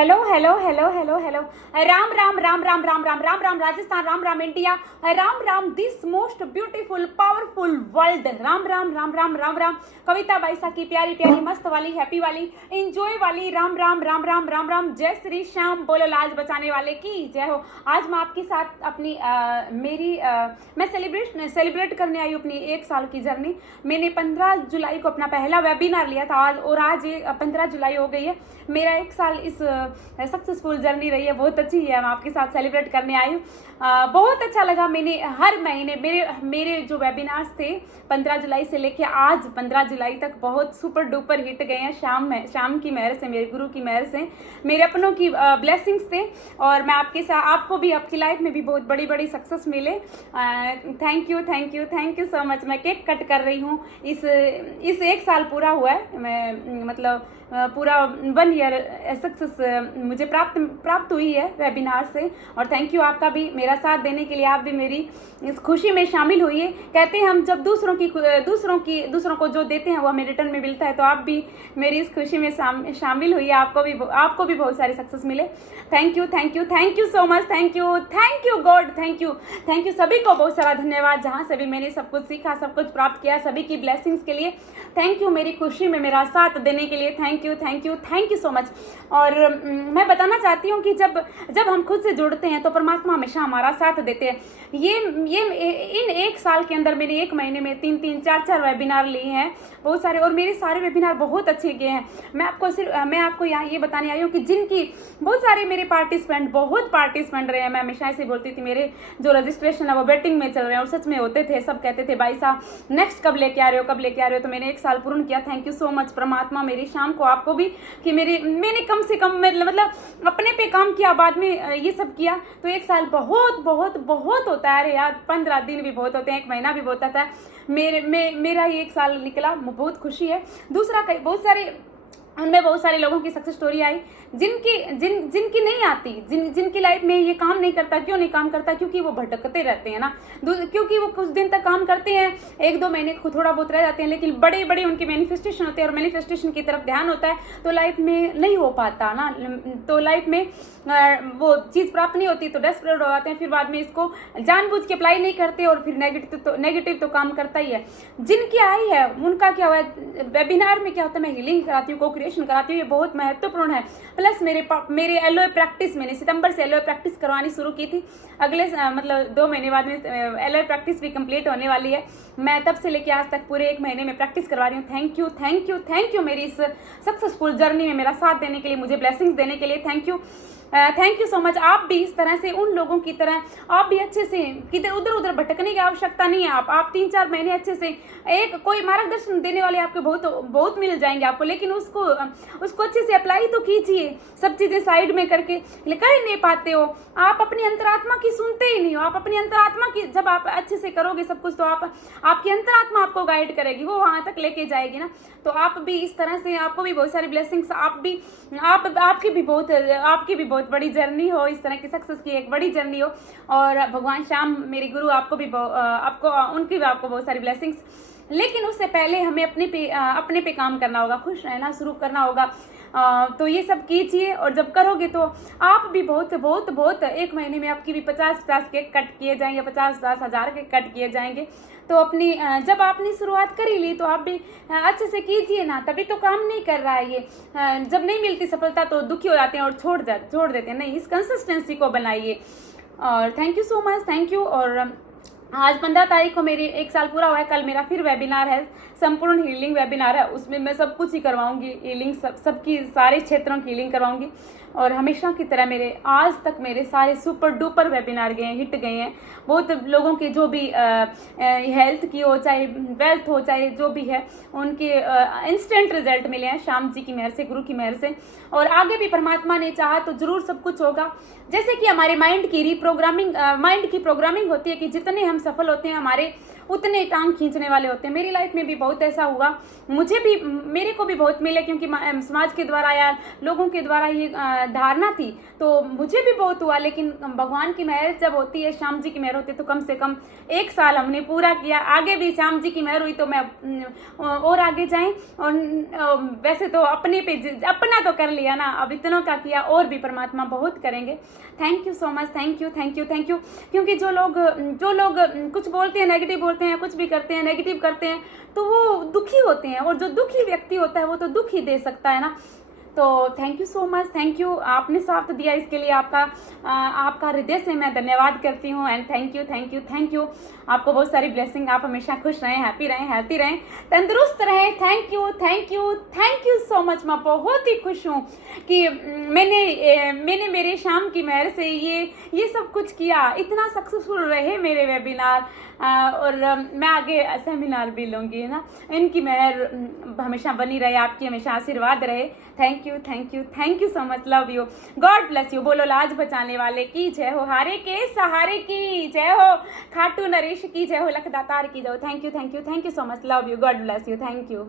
Hello hello hello hello hello. Ram Ram Ram Ram Ram Ram Ram Ram Rajasthan, Ram Ram India, Ram Ram this most beautiful powerful world, Ram Ram Ram Ram Ram Ram. Kavita Baisa की प्यारी प्यारी मस्त वाली हैप्पी वाली एंजॉय वाली राम राम राम राम राम राम। जय श्री श्याम, बोलो लाज बचाने वाले की जय हो। आज मैं आपके साथ अपनी मैं सेलिब्रेट करने आई हूँ अपनी 1 साल की जर्नी। मैंने 15 जुलाई को अपना पहला वेबिनार लिया था आज, और आज 15 जुलाई हो गई है। मेरा 1 साल इस सक्सेसफुल जर्नी रही है, बहुत अच्छी है। मैं आपके साथ सेलिब्रेट करने आई हूँ। बहुत अच्छा लगा। मैंने हर महीने मेरे जो वेबिनार्स थे 15 जुलाई से लेके आज 15 जुलाई तक बहुत सुपर डुपर हिट गए हैं। शाम की मेहर से, मेरे गुरु की मेहर से, मेरे अपनों की ब्लेसिंग्स थे। और मैं आपके साथ, आपको भी आपकी लाइफ में भी बहुत बड़ी बड़ी सक्सेस मिले। Thank you thank you thank you so much. मैं केक कट कर रही हूँ। इस 1 साल पूरा हुआ है, मैं मतलब पूरा 1 ईयर सक्सेस मुझे प्राप्त हुई है वेबिनार से। और थैंक यू आपका भी मेरा साथ देने के लिए। आप भी मेरी इस खुशी में शामिल हुई है। कहते हैं हम जब दूसरों को जो देते हैं वो हमें रिटर्न में मिलता है, तो आप भी मेरी इस खुशी में शामिल हुई है। आपको भी बहुत सारी सक्सेस मिले। Thank you so much. Thank you God, thank you सभी को बहुत सारा धन्यवाद। जहाँ से भी मैंने सब कुछ सीखा, सब कुछ प्राप्त किया, सभी की ब्लेसिंग्स के लिए थैंक यू। मेरी खुशी में मेरा साथ देने के लिए थैंक यू सो मच। और मैं बताना चाहती हूँ कि जब हम खुद से जुड़ते हैं तो परमात्मा हमेशा हमारा साथ देते हैं। ये इन 1 साल के अंदर मैंने 1 महीने में 3 4 वेबिनार लिए हैं, बहुत सारे, और मेरे सारे वेबिनार बहुत अच्छे गए हैं। मैं आपको यहाँ ये बताने आई हूँ कि जिनकी बहुत सारे मेरे पार्टिसिपेंट रहे हैं। मैं हमेशा ऐसे बोलती थी मेरे जो रजिस्ट्रेशन है वो वेटिंग में चल रहे हैं, और सच में होते थे। सब कहते थे भाई साहब नेक्स्ट कब लेके आ रहे हो। तो मैंने 1 साल पूर्ण किया। थैंक यू सो मच परमात्मा, मेरी शाम को आपको भी कि मैंने कम से कम मतलब अपने पे काम किया, बाद में ये सब किया। तो 1 साल बहुत होता है। अरे यार 15 दिन भी बहुत होते हैं, 1 महीना भी बहुत होता है। मेरा ये 1 साल निकला, बहुत खुशी है। दूसरा उनमें बहुत सारे लोगों की सक्सेस स्टोरी आई जिनकी नहीं आती, जिनकी लाइफ में ये काम नहीं करता। क्यों नहीं काम करता? क्योंकि वो भटकते रहते हैं ना। क्योंकि वो कुछ दिन तक काम करते हैं, 1-2 महीने थोड़ा बहुत रह जाते हैं, लेकिन बड़े उनके मैनिफेस्टेशन होते हैं, और मैनिफेस्टेशन की तरफ ध्यान होता है, तो लाइफ में नहीं हो पाता ना। तो लाइफ में वो चीज़ प्राप्त नहीं होती, तो डेस्परेट हो जाते हैं। फिर बाद में इसको जानबूझ के अप्लाई नहीं करते, और फिर नेगेटिव तो काम करता ही है। जिनकी आई है उनका क्या हुआ है, वेबिनार में क्या होता है, मैं हीलिंग कराती हूँ, को-क्रिएशन कराती हूँ, ये बहुत महत्वपूर्ण है। प्लस मेरे एलओए प्रैक्टिस, मैंने सितंबर से एलओए प्रैक्टिस करवानी शुरू की थी। अगले मतलब 2 महीने बाद में एलओए प्रैक्टिस भी कंप्लीट होने वाली है। मैं तब से लेके आज तक पूरे 1 महीने में प्रैक्टिस करवा रही हूँ। थैंक यू मेरी इस सक्सेसफुल जर्नी में मेरा साथ देने के लिए, मुझे ब्लेसिंग्स देने के लिए थैंक यू सो मच। आप भी इस तरह से, उन लोगों की तरह आप भी अच्छे से, किधर उधर भटकने की आवश्यकता नहीं है। आप 3-4 महीने अच्छे से कोई मार्गदर्शन देने वाले आपके बहुत मिल जाएंगे आपको, लेकिन उसको अच्छे से अप्लाई तो कीजिए। सब चीजें साइड में करके कर ही नहीं पाते हो। आप अपनी अंतरात्मा की सुनते ही नहीं हो। आप अपनी अंतरात्मा की जब आप अच्छे से करोगे सब कुछ, तो आपकी अंतरात्मा आपको गाइड करेगी, वो वहां तक लेके जाएगी ना। तो आप भी इस तरह से, आपको भी बहुत सारी ब्लेसिंग्स, आपकी भी बहुत बड़ी जर्नी हो, इस तरह की सक्सेस की एक बड़ी जर्नी हो। और भगवान श्याम मेरे गुरु आपको उनकी भी आपको बहुत सारी ब्लेसिंग्स। लेकिन उससे पहले हमें अपने पे काम करना होगा, खुश रहना शुरू करना होगा। तो ये सब कीजिए, और जब करोगे तो आप भी बहुत 1 महीने में आपकी भी 50 केक कट किए जाएंगे, 50 हज़ार केक कट किए जाएंगे। तो जब आपने शुरुआत कर ही ली तो आप भी अच्छे से कीजिए ना। तभी तो काम नहीं कर रहा है ये। जब नहीं मिलती सफलता तो दुखी हो जाते हैं और छोड़ देते हैं। नहीं, इस कंसिस्टेंसी को बनाइए। और thank you so much, thank you. और आज 15 तारीख को मेरी 1 साल पूरा हुआ है। कल मेरा फिर वेबिनार है, संपूर्ण हीलिंग वेबिनार है। उसमें मैं सब कुछ ही करवाऊंगी, हीलिंग सबकी सारे क्षेत्रों की हीलिंग करवाऊंगी। और हमेशा की तरह आज तक मेरे सारे सुपर डुपर वेबिनार गए हैं, हिट गए हैं। बहुत लोगों के जो भी हेल्थ की हो, चाहे वेल्थ हो, चाहे जो भी है, उनके इंस्टेंट रिजल्ट मिले हैं श्याम जी की मेहर से, गुरु की मेहर से। और आगे भी परमात्मा ने चाहा तो जरूर सब कुछ होगा। जैसे कि हमारे माइंड की प्रोग्रामिंग होती है कि जितने हम सफल होते हैं, हमारे उतने टांग खींचने वाले होते हैं। मेरी लाइफ में भी बहुत ऐसा हुआ, मेरे को भी बहुत मिले, क्योंकि समाज के द्वारा या लोगों के द्वारा ये धारणा थी तो मुझे भी बहुत हुआ, लेकिन भगवान की मेहर जब होती है, श्याम जी की मेहर होती है, तो कम से कम 1 साल हमने पूरा किया। आगे भी श्याम जी की मेहर हुई तो मैं और आगे जाएं। और वैसे तो अपना तो कर लिया ना, अब इतनों का किया, और भी परमात्मा बहुत करेंगे। Thank you so much, thank you thank you thank you. क्योंकि जो लोग कुछ बोलते हैं, नेगेटिव बोलते हैं, कुछ भी करते हैं, नेगेटिव करते हैं, तो वो दुखी होते हैं, और जो दुखी व्यक्ति होता है वो तो दुख ही दे सकता है ना। तो thank you so much, thank you, आपने साथ दिया, इसके लिए आपका हृदय से मैं धन्यवाद करती हूँ। And thank you thank you thank you. आपको बहुत सारी ब्लेसिंग, आप हमेशा खुश रहें, हैप्पी रहें, हेल्थी रहें, तंदुरुस्त रहें। Thank you thank you thank you so much. मैं बहुत ही खुश हूँ कि मैंने मेरे श्याम की मेहर से ये सब कुछ किया, इतना सक्सेसफुल रहे मेरे वेबिनार, और मैं आगे सेमिनार भी लूँगी, है ना। इनकी मेहर हमेशा बनी रहे, आपकी हमेशा आशीर्वाद रहे। Thank you thank you thank you so much, love you, God bless you. बोलो लाज बचाने वाले की जय हो, हारे के सहारे की जय हो, खाटू नरेश की जय हो, लखदातार की जय हो। Thank you so much, love you, God bless you, thank you.